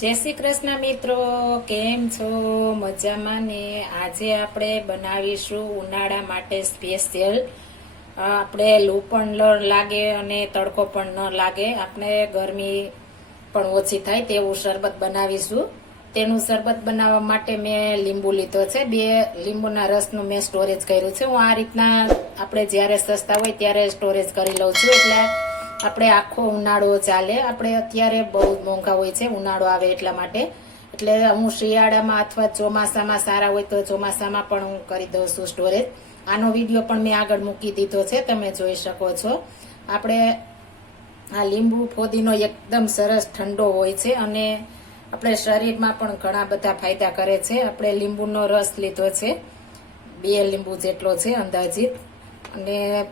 જય શ્રી કૃષ્ણ મિત્રો, કેમ છો? મજામાં ને? આજે આપણે બનાવીશું ઉનાળા માટે સ્પેશિયલ. આપણે લૂ પણ લાગે અને તડકો પણ ન લાગે. આપણે ગરમી પણ ઓછી થાય તેવું શરબત બનાવીશું. તેનું શરબત બનાવવા માટે મેં લીંબુ લીધો છે. બે લીંબુના રસનું મેં સ્ટોરેજ કર્યું છે. હું આ રીતના આપણે જ્યારે સસ્તા હોય ત્યારે સ્ટોરેજ કરી લઉં છું. એટલે આપણે આખો ઉનાળો ચાલે. આપણે અત્યારે બહુ મોંઘા હોય છે, ઉનાળો આવે એટલા માટે. એટલે હું શિયાળામાં અથવા ચોમાસામાં સારા હોય તો ચોમાસામાં પણ હું કરી દઉં છું સ્ટોરેજ આનો વીડિયો પણ મેં આગળ મૂકી દીધો છે, તમે જોઈ શકો છો. આપણે આ લીંબુ ફોદીનો એકદમ સરસ ઠંડો હોય છે અને આપણે શરીરમાં પણ ઘણા બધા ફાયદા કરે છે. આપણે લીંબુનો રસ લીધો છે, બે લીંબુ જેટલો છે અંદાજિત. અને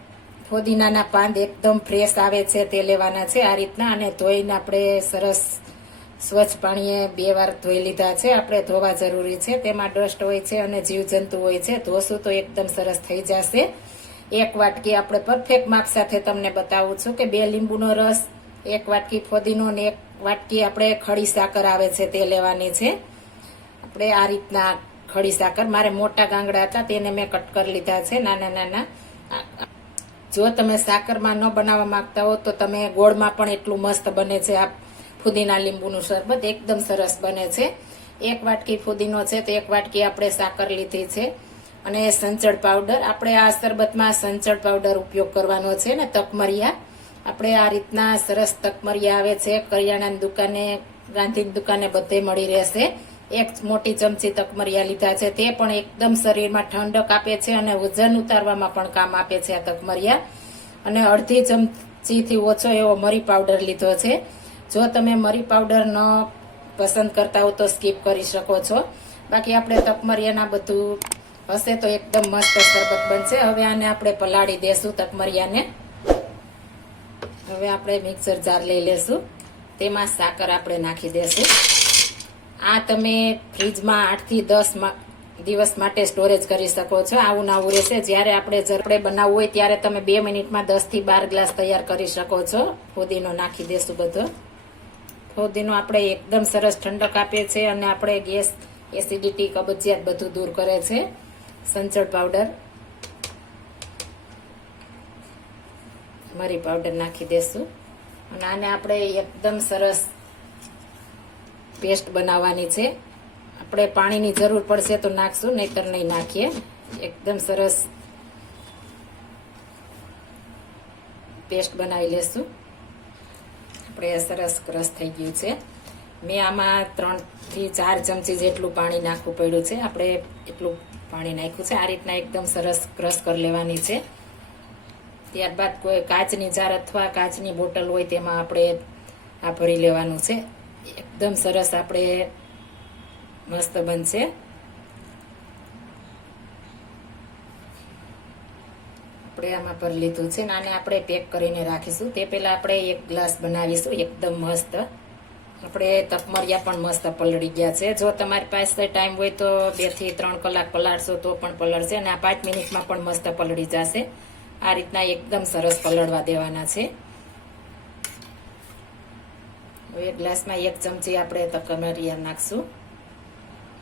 ફોદીનાના પાન એકદમ ફ્રેશ આવે છે તે લેવાના છે આ રીતના અને ધોઈને આપણે સરસ સ્વચ્છ પાણીએ બે વાર ધોઈ લીધા છે. આપણે ધોવા જરૂરી છે. તેમાં ડસ્ટ હોય છે અને જીવજંતુ હોય છે. ધોશું તો એકદમ સરસ થઈ જશે. એક વાટકી આપણે પરફેક્ટ માપ સાથે તમને બતાવું છું કે બે લીંબુનો રસ, એક વાટકી ફોદીનો ને એક વાટકી આપણે ખડી સાકર આવે છે તે લેવાની છે. આપણે આ રીતના ખડી સાકર. મારે મોટા ગાંગડા હતા, તેને મેં કટ કરી લીધા છે નાના નાના. જો તમે સાકરમાં ન બનાવવા માંગતા હો, તો તમે ગોળમાં પણ એટલું મસ્ત બને છે. આ ફુદીના લીંબુનું શરબત એકદમ સરસ બને છે. એક વાટકી ફુદીનો છે તો એક વાટકી આપણે સાકર લીધી છે. અને સંચળ પાવડર. આપણે આ શરબતમાં સંચળ પાવડર ઉપયોગ કરવાનો છે ને, તકમરિયા. આપણે આ રીતના સરસ તકમરિયા આવે છે. કરિયાણાની દુકાને, ગાંધીની દુકાને બધે મળી રહેશે. એક મોટી ચમચી તકમરિયા લીધા છે. તે પણ એકદમ શરીરમાં ઠંડક આપે છે અને વજન ઉતારવામાં પણ કામ આપે છે આ તકમરિયા અને અડધી ચમચીથી ઓછો એવો મરી પાવડર લીધો છે. જો તમે મરી પાવડર ન પસંદ કરતા હો તો સ્કીપ કરી શકો છો. બાકી આપણે તકમરિયાના બધું હશે તો એકદમ મસ્ત શરબત બનશે. હવે આને આપણે પલાળી દેશું તકમરિયાને હવે આપણે મિક્સર જાર લઈ લેશું. તેમાં સાકર આપણે નાખી દેશું. આ તમે ફ્રીજમાં આઠથી દસ દિવસ માટે સ્ટોરેજ કરી શકો છો. આવું નાવું રહેશે. જ્યારે આપણે ઝરપડે બનાવવું હોય ત્યારે તમે બે મિનિટમાં દસથી બાર ગ્લાસ તૈયાર કરી શકો છો. ફુદીનો નાખી દેશું બધો. ફુદીનો આપણે એકદમ સરસ ઠંડક આપે છે અને આપણે ગેસ, એસિડિટી, કબજિયાત બધું દૂર કરે છે. સંચળ પાવડર. મરી પાવડર નાખી દેશું. અને આને આપણે એકદમ સરસ પેસ્ટ બનાવવાની છે. આપણે પાણીની જરૂર પડશે તો નાખશું, નહીતર નહીં નાખીએ. એકદમ સરસ પેસ્ટ બનાવી લેશું. આપણે સરસ ક્રશ થઈ ગયું છે. મેં આમાં ત્રણથી ચાર ચમચી જેટલું પાણી નાખવું પડ્યું છે. આપણે એટલું પાણી નાખ્યું છે. આ રીતના એકદમ સરસ ક્રશ કરી લેવાની છે. ત્યારબાદ કોઈ કાચની જાર અથવા કાચની બોટલ હોય તેમાં આપણે આ ભરી લેવાનું છે. એકદમ સરસ આપણે મસ્ત બનશે. આપણે આમાં પર લીધું છે આને આપણે પેક કરીને રાખીશું. તે પહેલા આપણે એક ગ્લાસ બનાવીશું, એકદમ મસ્ત. આપણે તપમરિયા પણ મસ્ત પલળી ગયા છે. જો તમારી પાસે ટાઈમ હોય તો બેથી ત્રણ કલાક પલાળશો તો પણ પલળશે અને આ પાંચ મિનિટમાં પણ મસ્ત પલળી જશે. આ રીતના એકદમ સરસ પલળવા દેવાના છે. હવે ગ્લાસમાં એક ચમચી આપણે તકમરિયા નાખશું.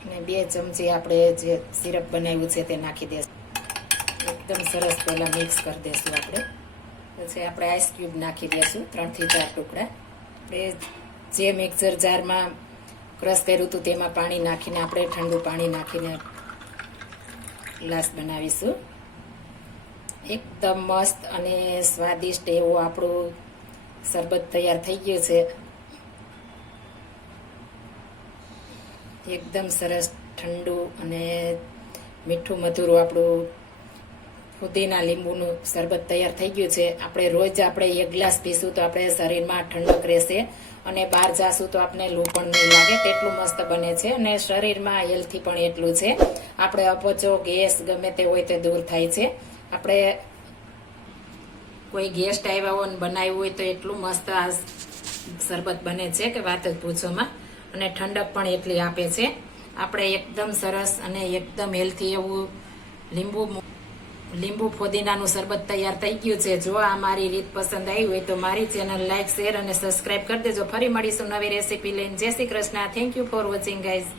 અને બે ચમચી આપણે જે સિરપ બનાવ્યું છે તે નાખી દઈશું એકદમ સરસ પહેલાં મિક્સ કરી દઈશું આપણે. પછી આપણે આઈસ ક્યુબ નાખી દઈશું ત્રણથી ચાર ટુકડા. આપણે જે મિક્સર જારમાં ક્રશ કર્યું હતું તેમાં પાણી નાખીને આપણે ઠંડુ પાણી નાખીને ગ્લાસ બનાવીશું. એકદમ મસ્ત અને સ્વાદિષ્ટ એવું આપણું શરબત તૈયાર થઈ ગયું છે. એકદમ સરસ, ઠંડુ અને મીઠું મધુરું આપણું ફુદીના લીંબુનું શરબત તૈયાર થઈ ગયું છે. આપણે રોજ આપણે એક ગ્લાસ પીશું તો આપણે શરીરમાં ઠંડક રહેશે અને બહાર જાશું તો આપણે લૂ પણ નહીં લાગે. તેટલું મસ્ત બને છે અને શરીરમાં હેલ્થી પણ એટલું છે. આપણે અપચો, ગેસ ગમે તે હોય તે દૂર થાય છે. આપણે કોઈ ગેસ્ટ આવ્યા હોય બનાવ્યું હોય તો એટલું મસ્ત આ શરબત બને છે કે વાત જ પૂછોમાં. અને ઠંડક પણ એટલી આપે છે. આપણે એકદમ સરસ અને એકદમ હેલ્થી એવું લીંબુ લીંબુ ફોદીનાનું શરબત તૈયાર થઈ ગયું છે. જો આ મારી રીત પસંદ આવી હોય તો મારી ચેનલ લાઇક શેર અને સબસ્ક્રાઇબ કરી દેજો. ફરી મળીશું નવી રેસીપી લઈને. Jai Shri Krishna. Thank you for watching guys